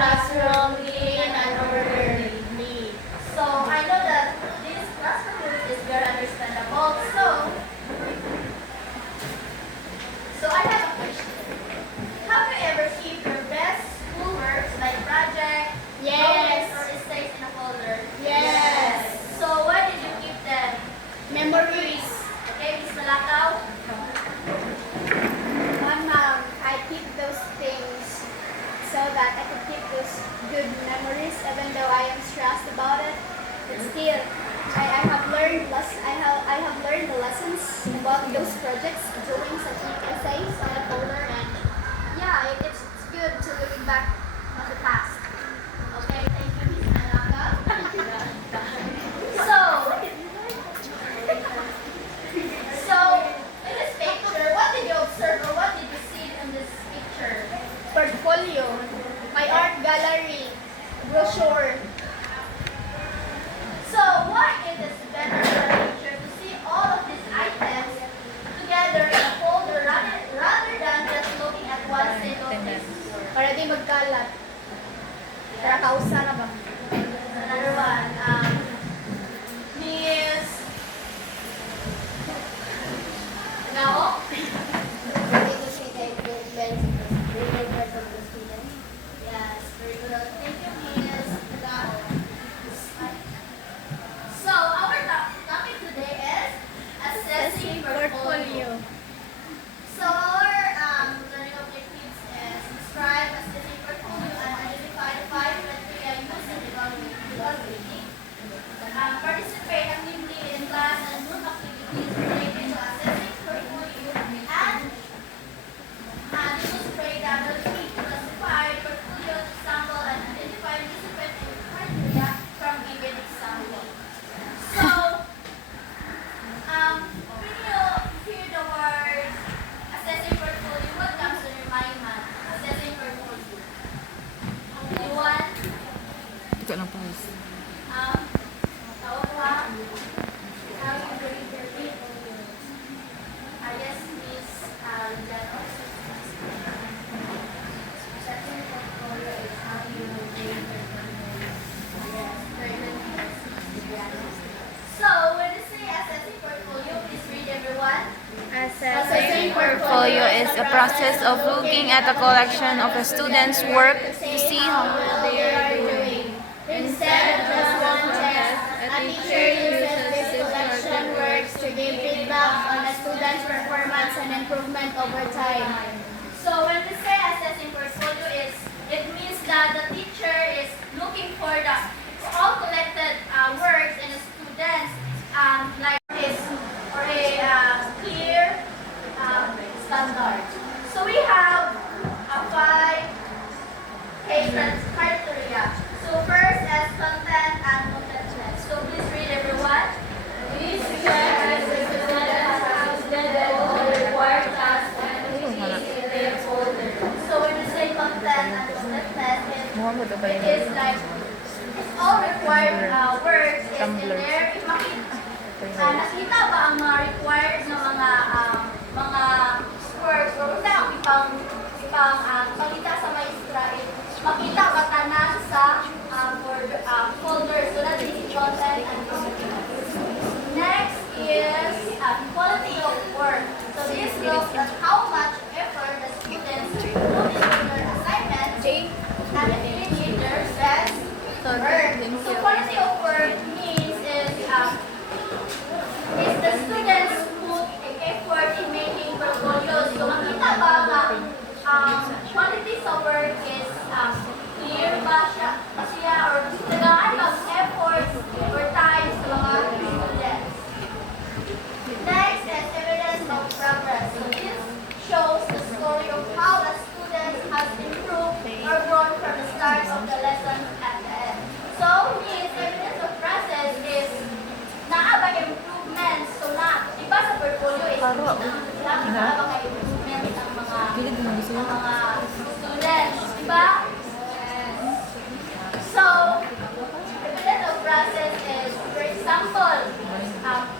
classroom, clean and orderly. So I know that this classroom is very understandable. So I have a question. Have you ever keep your best schoolwork like project, Yes. notes, or essays in a folder? Yes. So why did you keep them? Memories. Okay, Miss Malakaw? Ma'am, I keep those things so that I can keep those good memories even though I am stressed about it. But still, I have learned I have learned the lessons about those projects doing such essays on a folder, and yeah, it's good to look back on the past. Okay, thank you, Miss Malakaw. So, so in this picture, what did you observe or what did you see in this picture? Portfolio, my art gallery, brochure. So why it is better for a teacher to see all of these items together in a folder rather than just looking at one single piece? Para di magkalat. Para kausa na ba? Another one, Miss Gao? Yes, very good. Thank you, Miss Gao. So our topic today is assessing portfolio. So our learning objectives is describe, assessing portfolio, and identify the 5 criteria used in evaluating. Participate actively in class and group activities related to assessing portfolio, and demonstrate the ability to classify portfolio, sample, and identify recipient criteria from given example. So, when you hear the word assessing portfolio, what comes to your mind, man? Assessing portfolio. Anyone? Ito lang pause. Tawag ko ha? How you grade your portfolio? Yes, Miss Jano. Assessing portfolio is how you grade your portfolio. Yes, very good, Miss Jano. So, when you say assessing portfolio, please read everyone. Assessing portfolio is a process of looking at a collection of a student's work to see how well they are doing. Instead of just one test, a teacher uses this collection works to give feedback on a student's performance and improvement over time. So when we say assessing portfolio, it means that the teacher is looking for the all collected works in the students, like this or a clear standard. So we have 5 criteria. So first is content and completeness. So please read everyone. Please check if the student has completed all the required tasks and activities in their folder. So when we say content and completeness, it is like all required words is in there. If nakita ba ang mga required na mga words o kung saan ipangita sa maestra, makita ba tanan sa folder, so that is content and completeness. Next is quality of work. So this looks at how much effort the students put into their assignments and in their best work. So quality of work means is the students put effort in making portfolios. So makita ba nga quality sa work is clear ba siya or tagaan mag-effort or time sa mga students. Next is evidence of progress. So this shows the story of how the student has improved or grown from the start of the lesson at the end. So means evidence of process is naabang improvements. So di ba sa portfolio is naabang improvement ang mga students. Di ba? So, evidence of process is, for example,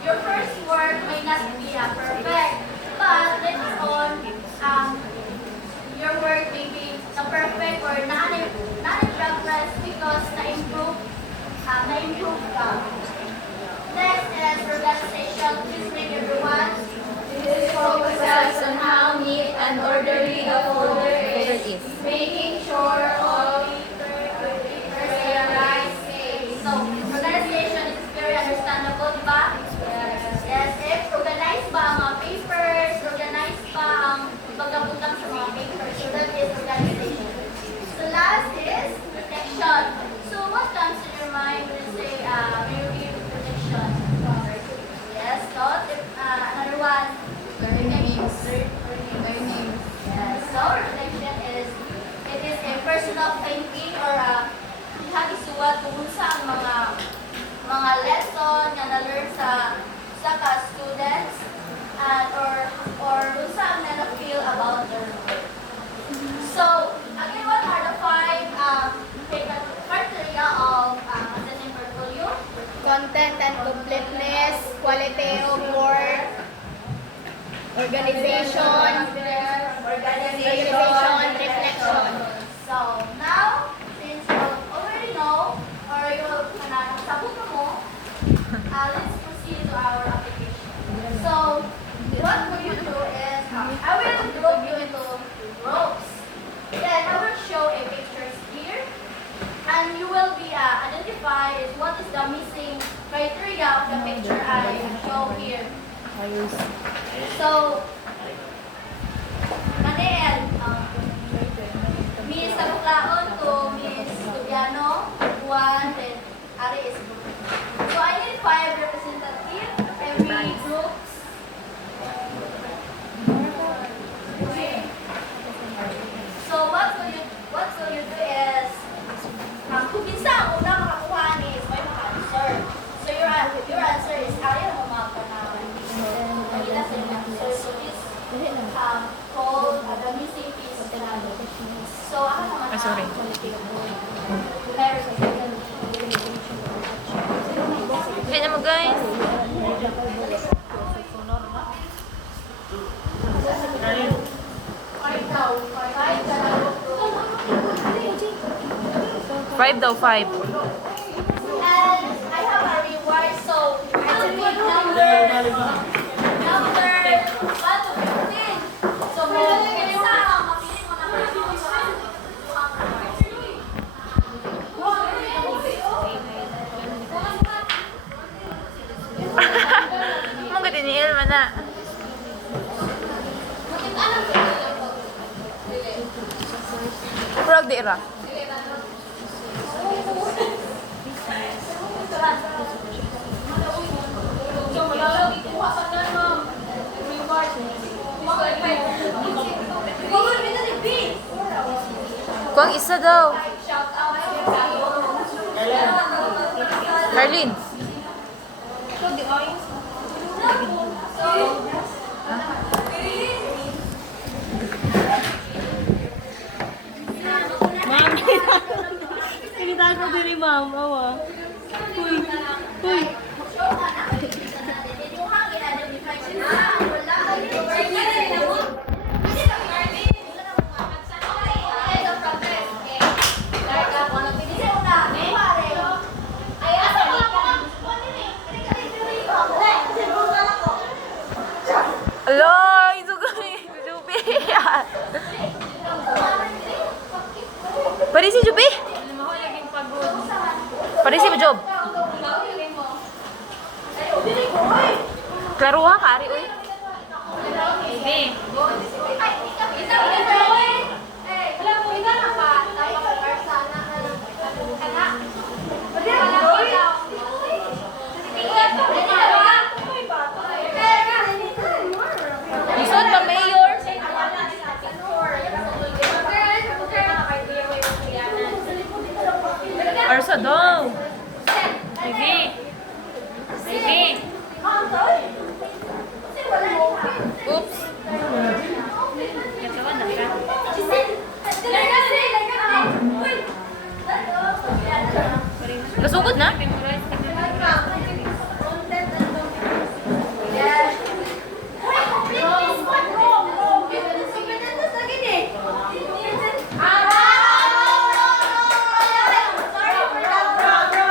your first work may not be perfect, but later on, your work may be perfect or not improve ka. Next is organization. Please bring everyone. This focuses on how neat and orderly a folder is, making sure all papers are in the right space. So, organization is very understandable, di ba? Yes, if organized ba ang mga papers, organized ba ang pagkabutang sa mga papers, so that is organization. So, last is protection. So, what comes to your mind when you say maybe protection? Yes, thought. Another one. Names. Yes. So, reflection is, it is a personal thinking or ihagisuwat tungkol sa ang mga lesson nga na-learn sa ka students and or kung saan na feel about their work. So, again, what are the five criteria of assessing portfolio? Content and completeness, quality of work, organization, reflection. So, now, since you already know, or you sabot mo, let's proceed to our application. So, what will you do is, I will group you into groups. Then, I will show a pictures here, and you will be identified as what is the missing criteria of the picture I show here. So, Manel, Miss Tabuklaon to Miss Tubiano, Juan, then Ari is group. So, I need 5 representatives, every groups. Okay. So, what will you do is, kung bisa ang una makakuha ni is may maka-answer. So, your answer is, Ari ang umapa na Manila sa yung answer. So, is called the missing piece of the language. So, ako naman sorry. Tignan mo guys. Five daw, 5. And I have a reward, so it will be number 1 to 15. So, kung isa, mapili mo na Mo gid ni Elma na. Frog di ra. Kuang isa daw. Carlin. Kinitaan ko din ni Ma'am, awa. Uy, uy. Aloy, sugay. Jupi. Pari si Jupi? Pari si Job. Klaruha ka ari oy. Lisod ba mayor? Arsa daw. Baby. Baby. Oops. Nasugod na? Sorry for that.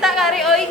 Kita kari oy.